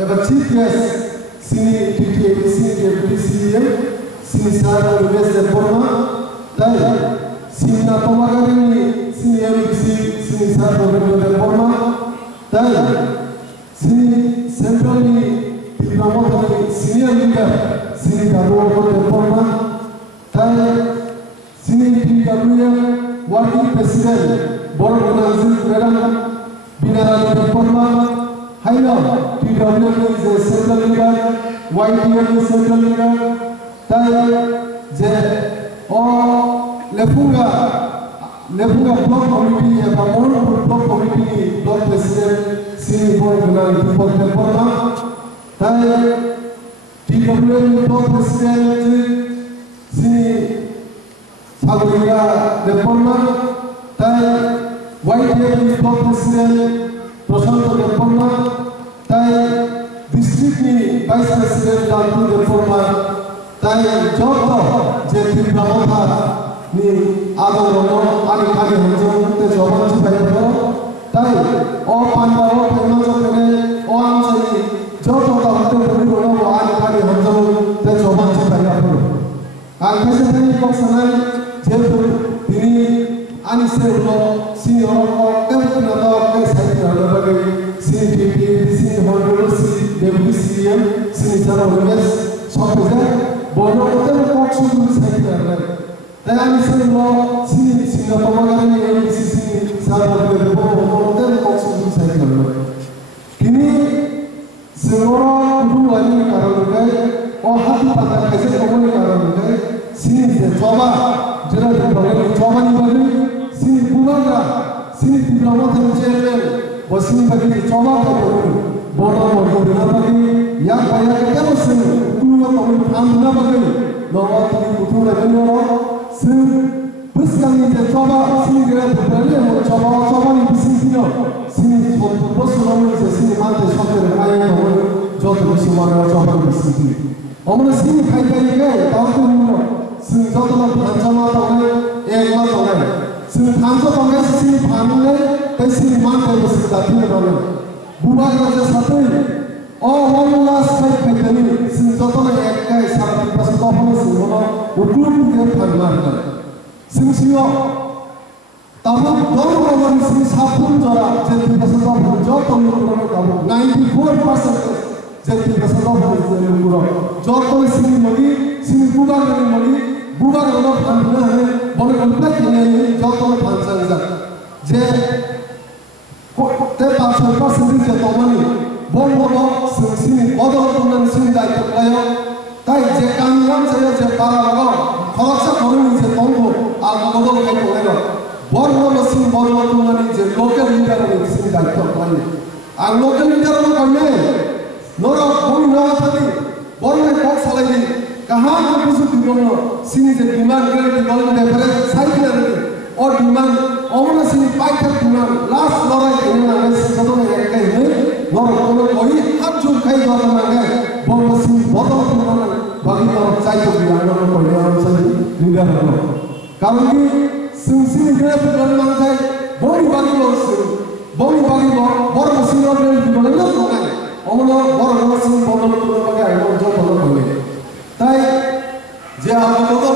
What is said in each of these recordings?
Eva Chief Guest, Sini TTAB, Sini Deputy CM, Sini Sara University Forma, Dai, Sini Natomagari, Sini MBC, Sini Sara University Forma, Dai, Sini Centrally Diplomat Senior Leader, Sini Daru Forma, Dai, Sini TWM Working President, Board Organizing Madam Binara Forma, Hailo, TWM is a central leader, YTM is central leader, Tai, Je, or Lefunga Block Committee, a Block Committee, Block President, Sini Board Organizing Forma, Tai, TWM Block President, Sini Saguriga Reforma, Tai, YTM Block President, Prashanto Reforma, Tai, District Vice President Lantu Reforma, Tai, Joto, Jetin Pramotha, Ni Adono, Ani Kali Hanjo, the Jovan Chipayo, Tai, O Pandao, Pemazo, O Ansari, Joto, Tamu, Ani Kali Hanjo, the Jovan Chipayo. And President Kosanai, Jetu, Dini, Anisero, Senior, Everton, Sini TTAB, Sini Honorable, Deputy CM, Sini Sara University, Software, Bono, whatever Coxon will say there. Then I say, no, Sini, Singapore, ABC, Sara University, whatever Coxon will say there. Kini, Senora, Guru, Ali, Karamugai, or Happy Pata, Kazet, Karamugai, Sini, the Java, Gerald, Java, Sini, Bunaga, Sini, Diplomat, Chairman, Wasini bagi coba kau bodoh bagi yang banyak kita mesti dua tahun amna bagi lawan ini betul lagi orang sebesar ini coba sini dia berani coba ini bisnisnya sini bos orang sini mati sampai kaya orang jauh semua coba bisnis orang sini kaya tahu tu sini jauh tu ancaman tahu ekmal tahu sini ancaman tahu sini panen Sini mantai bersih tapi orang buat kerja satu oh one last fight kali sini contohnya ekkai sangat pas kau sini orang ukur dia panjang sini siapa tahu orang sini sapun jara jadi pas kau jauh orang kamu 94% jadi pas kau jadi orang jauh sini sini bukan orang panjang boleh kontak ini jauh panjang je te pasal sendiri je tomani, bono sini, bodoh sini dah terlalu, tai je kamian saya je para kalau saya orang je tunggu, bodoh kayak orang, bono sini bodoh je local leader sini dah terlalu, local leader kami, norok bono tadi, bono kok salai, kahan busuk di bono, sini je demand kerja di bono daripada saya और डिमांड ओमना सिनी पाइकर demand last लड़ाई करने वाले सदों में एक कहीं है लड़ाई कोई हाथ जो कहीं बात मांगे बहुत सिनी बहुत डिमांड बाकी तो चाहिए तो बिहार में कोई और सही लीडर है कारण कि सिनी के डिमांड मांगते हैं बहुत बाकी लोग बहुत सिनी और डिमांड ना तो नहीं ओमना बहुत सिनी बहुत लोग बाकी है जो बहुत बोले ताई जे आप तो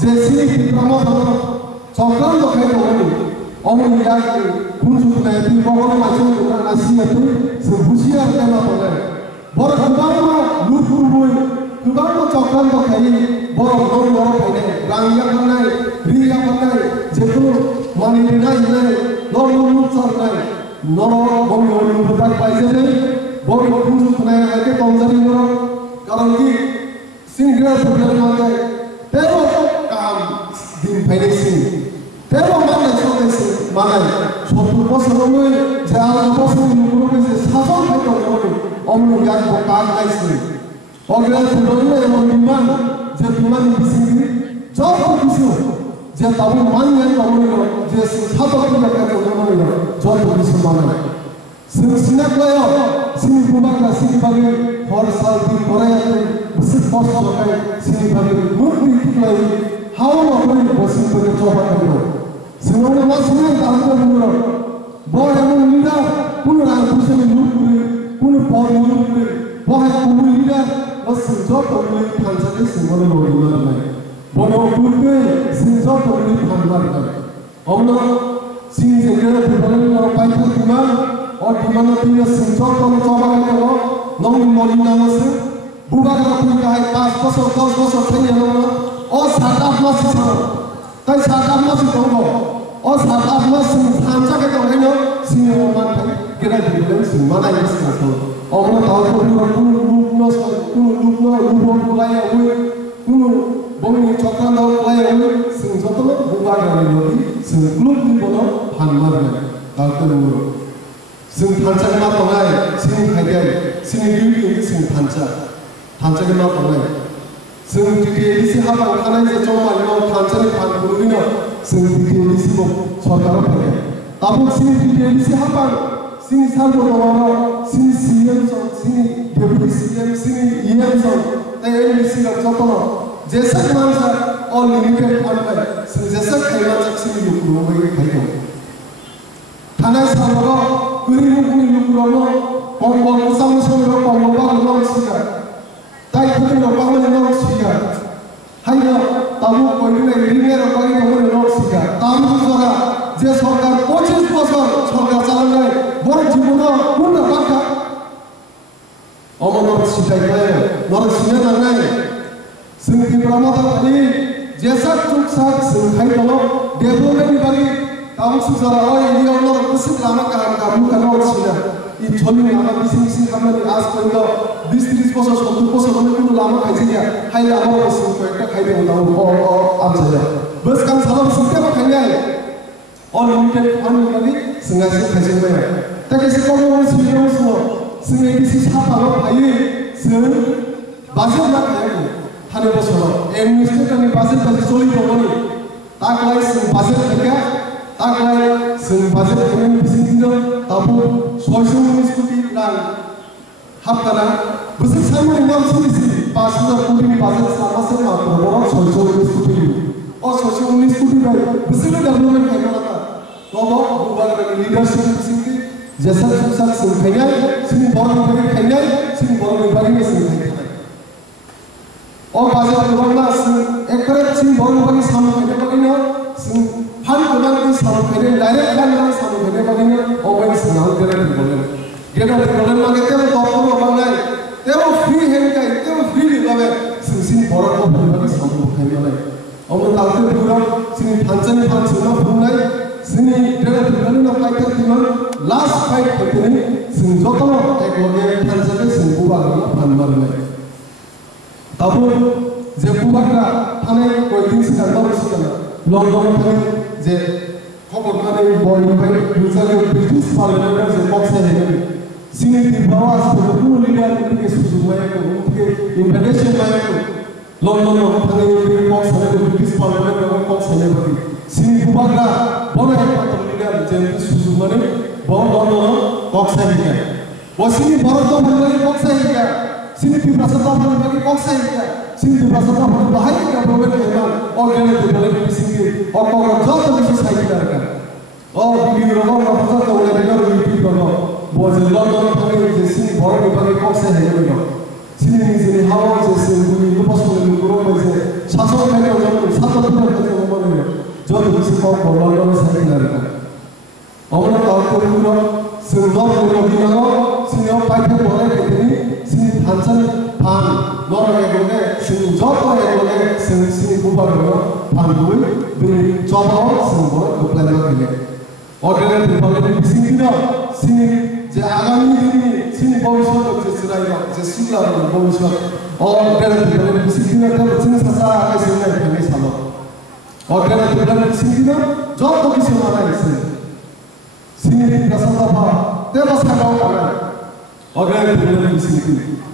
जे सिनी promote Sokran to kayak orang ni, orang yang kunjung naik di bawah macam orang Asia tu sebusia tema boleh. Bor kembang sokran to kayak bor kayak rangya kanai, riya kanai, jetu mani nai, nor sar nai, bukan paisa ni, bor kunjung naik ada konseri orang, kalau ni singgah problem ada, pero kam din finance Pero mana suatu bos orang jalan bos orang sahaja orang orang yang bukan aisy. Orang yang demand, jadi demand di sini jauh besar. Jadi tahu mana yang orang jadi sahaja yang orang jauh besar mana. Sini kaya sini bukan sini bagi hari sal di Korea besar bos orang sini bagi mungkin lagi hawa orang bos itu coba kami. Semua masih dalam dalam boy yang muda, pun orang pusing muda, pun power muda, sinjo pemilih pancake singono loriman mai. Bono kurbe sinjo pemilih panwar kai. Omno sing jengkera dibalen lo paita timan, or dimana tina sinjo tono coba kai lo, nong loriman se, buka kapun kai 5 bosor 10 bosor thanya lo, o startup masih sama. Tai startup masih tonggo. O startup masih pancake tonggo no, sini oman kai kira dibalen sing mana yang sing Omno tahu kuno lubon mulai kuno bongi cokran mulai sing jotono buka dari lori sing klub di bono panmar tahu kuno sing panca kena tongai sing kagai sing diuji sing panca kena tongai sing diuji haba kanai je cuma lima panca ni pan kuno sing diuji bo sorgar pakai tapi sing diuji haba sini sarbo nomor sini CM sini deputy CM sini EM TN sini jotono jasa mansa all limited online sini jasa kailan jak sini lukuro mai kayo thana sarbo kuri lukuro kongbol sam soro kongbol no sika tai kuri no pamel no sika hayo tamu koine rinero koi no sika tamu sora je সরকার 25 বছর সরকার চালায় বড় জীবন কোন বাক্কা অমন সিটাই গায় নর সিনা নাই সিংকি প্রমাদ খালি জেসা চুকসাক সিংখাই দল ডেভেলপমেন্ট বাকি তামু সুজারা ওই ইয়া নর কুসি লামা কামু কানো সিনা ই ছলি লামা বিসিং কামনি আজ পর্যন্ত 20-30 বছর 70 বছর হলে কোন লামা খাইছিয়া হাই লামা সিং কয়েকটা খাইতে দাও ও আমছে বস কাম সালাম সিংকে বা খাইয়াই all limited fund lagi sengaja kasih bayar. Tak kasih kalau semua sengaja sih siapa lo aye sen budget nak kaya hari besok. Administrator ni budget kasih solid orang tak lagi sen budget kaya tak lagi sen budget kaya bising dino tapu social ministry lang hafkana besar sama dengan sih pasal kuri budget sama sama orang social ministry. Oh social ministry baik besar development kaya Kalau bukan leadership sini, jasa susah sengkanya, sini baru bagi kaya, sini baru bagi sengkanya. Oh pasal orang mas, ekor sini baru bagi sama kaya baginya, sini han bukan di sama kaya, direct han bagi sama kaya baginya, oh bagi senang kaya di bulan. Kaya di bulan lagi temu topor orang lain, temu free hand kaya, temu free di lawan, sini baru bagi sama kaya lain. Oh mentalnya bukan sini pancen bukan sini dia dengan apa itu dengan last fight begini sing jotono ekloge pancake sing bubar panmar lagi. Tapi je bubar ka thane koitin sikandar sikana London thane je khobor kane boy bhai bisale British parliament je box hai sini di bawah seluruh leader ke susumaya ko unke invitation maya ko London thane box hai British parliament ko box hai bagi sini bubar ka Bono yang patut lihat jadi susu mana, bono kok saya hingga. Wah sini baru tu bagi kok saya hingga. Sini di pasar tu bagi kok saya hingga. Sini di pasar tu bahaya hingga problem hebat. Orang yang tu boleh di sini, orang jauh tu bisa saya hingga kan. Oh di rumah pasar tu boleh dengar YouTube kan. Buat London tu sini baru bagi kok saya hingga. Sini hawa sini lupa sudah kurang macam. Satu kali orang satu kali orang Jauh lebih kau bolong saya dengarkan. Orang tahu kurang sebab orang kita sini orang pakai boleh begini sini hansan pan orang yang boleh sini jauh yang boleh sini bubar pan dulu beri coba sini boleh kepala begini. Orang yang boleh di sini sini jangan ini sini bawah je serai je sila bawah orang yang boleh di sini tu sini sasa sini kami sama. Orang yang tidak di sini, jauh lebih semua sini. Sini rasa apa? Tebas kalau orang. Orang yang tidak di sini,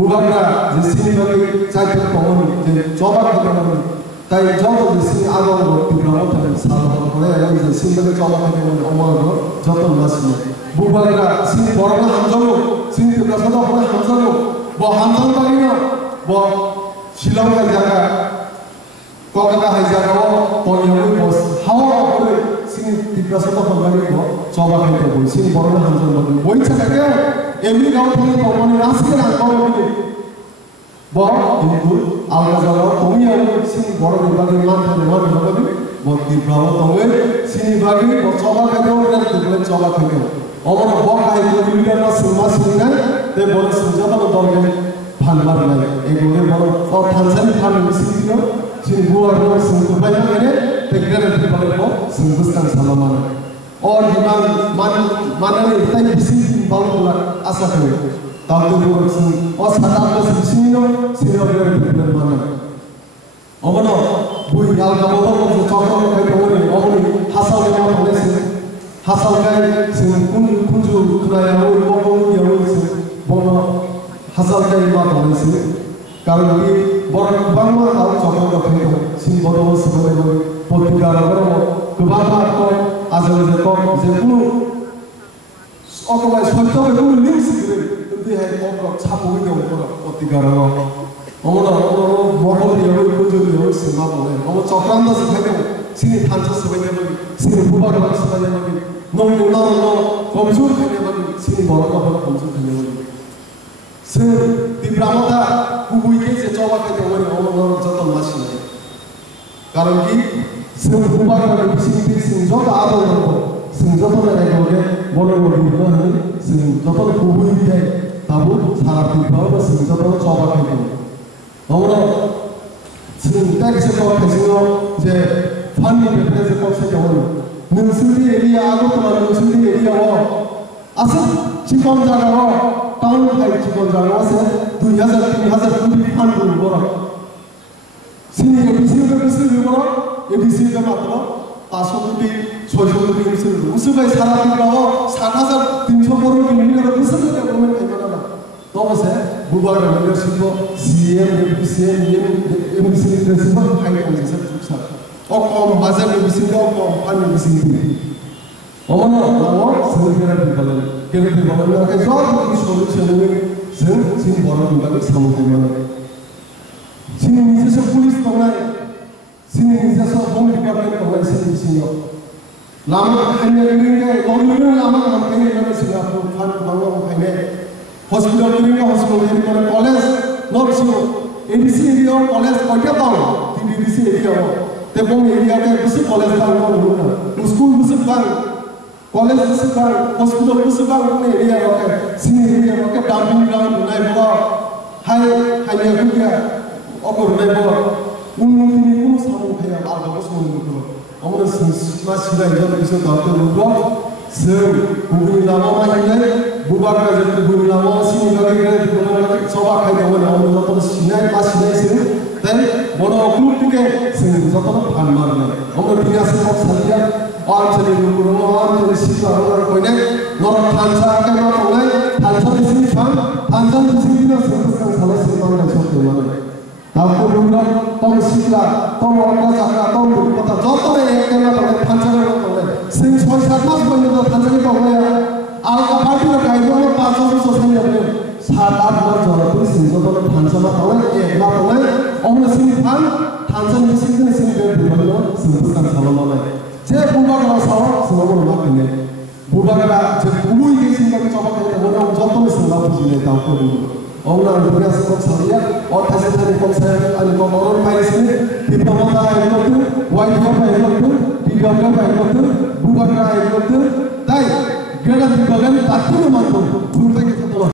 bukanlah di sini bagi cakap pohon, jadi coba kita orang. Tapi jauh di sini ada orang tidak mau terus salah. Orang yang di sini bagi coba kita orang orang jauh masih. Bukanlah sini orang hamzalo, sini rasa apa orang hamzalo. Bawa hamzalo baginya, bawa silang jaga. Kau kata hajar kau, ponyol bos, hawa boleh sini di pasar tu kembali kau, coba kita boleh sini baru hamzah boleh. Boleh cakap ke? Emi kau punya kau punya nasi kan kau boleh. Hindu algazalo tongiya sini borong bagi mantan bagi boti bravo tongai sini bagi coba kado dan tidak coba kado. Orang bok hai itu leader semua sini te boleh senjata untuk panbar lagi. Ekor boleh Tanzania pan sini sini buat sini banyak ini tegak boleh bo sembuskan salaman. Or di mana ni kita bisi bawa asa kau. Tahu tu sini, or sadar tu sini orang berpikir mana. Omono, bui al kamu tu cakap kau ni, omoni hasal yang mana sini, hasal kau sini kunju kerana orang yang sini, bono hasal kau mana sini. Kalau ni borang bangma al cakap kau sini bono sebagai politika orang kebanyakan kau asal kau sini orang sesuatu yang link sini. Dia orang campur dengan orang politika orang modal dia kunjung dia semua boleh. Orang cakap dah sebenarnya sini tanpa sebenarnya sini bubar sebenarnya nong komjur sebenarnya sini borang komjur sebenarnya. Di Brahmada kubu ini secoba kita orang jatuh masih. Karena ini sini bubar sini senjata ada orang senjata ada orang borang senjata kubu ini. Tahu salah tiba senjata coba kita. Orang senjata sekolah kesini je fani berada sekolah sekolah. Nusri area aku tu nusri area awak. Asal cikon jaga awak, tahun hari cikon jaga awak se 2000 lebih fan dulu orang. Sini ABC orang, ABC kan matlah 500 lebih, 600 lebih musuh. Musuh bayi salah tiba awak 7,300 orang ini orang musuh kita orang ini. Tahu saya, bubar leadership CM, MBC principal, high officer juga. Orang mazhab MBC orang pan MBC ini. Orang sebenarnya kita mereka jauh solusi sini borang juga sama dengan. Sini ni sesuatu polis tolak, sini ni sesuatu home department tolak sini. Lama hanya ini, orang lama hanya ini Singapura fan bangga hanya. Hospital kirinya hospital ini kalau college, not sure. ADC area college kau क्या tahu? Di ADC area, tepung area ke besar college tahu orang. School besar kan, college besar kan, hospital besar kan punya area orang. Sini area orang dumping ground naik bawa, high juga, orang naik bawa. Ini pun sama kayak alga semua itu. Orang masih ada yang bisa tahu tu. Bukan lama macamnya. Bubar kerja tu lama sini lagi coba kaya orang orang sinai sini, dan orang klub juga sini jatuh panmar ni. Orang biasa semua sahaja orang ceri guru orang ceri siswa orang kau ni, orang tansa kan orang kau ni, tansa di sini kan, tansa di sini ni sesuatu salah sini orang sesuatu mana. Tahu bukan, tahu siswa, tahu orang cakap, tahu berkata, jatuh ni yang orang tansa orang kau ni, sini semua mas banyak tansa ni kau ni. Alga parti la kaido na 500 sosai apne 7-8 bar jara tu senjata tansa ma tawai ekla tawai omna sini pan tansa ni sini ber bolo sembuskan salama lai je bubar la sawa salama ma kene bubar la je kubu ye sini ka coba kaya ona joto salama pujile tahu ko omna dunia sebab saria और ऐसे तरीके कौन सा अने को और पाइस में डिप्लोमा का एक लोग वाइट का एक लोग डिप्लोमा का एक लोग बुबार का एक लोग ताई गलत बगल ताकि न मत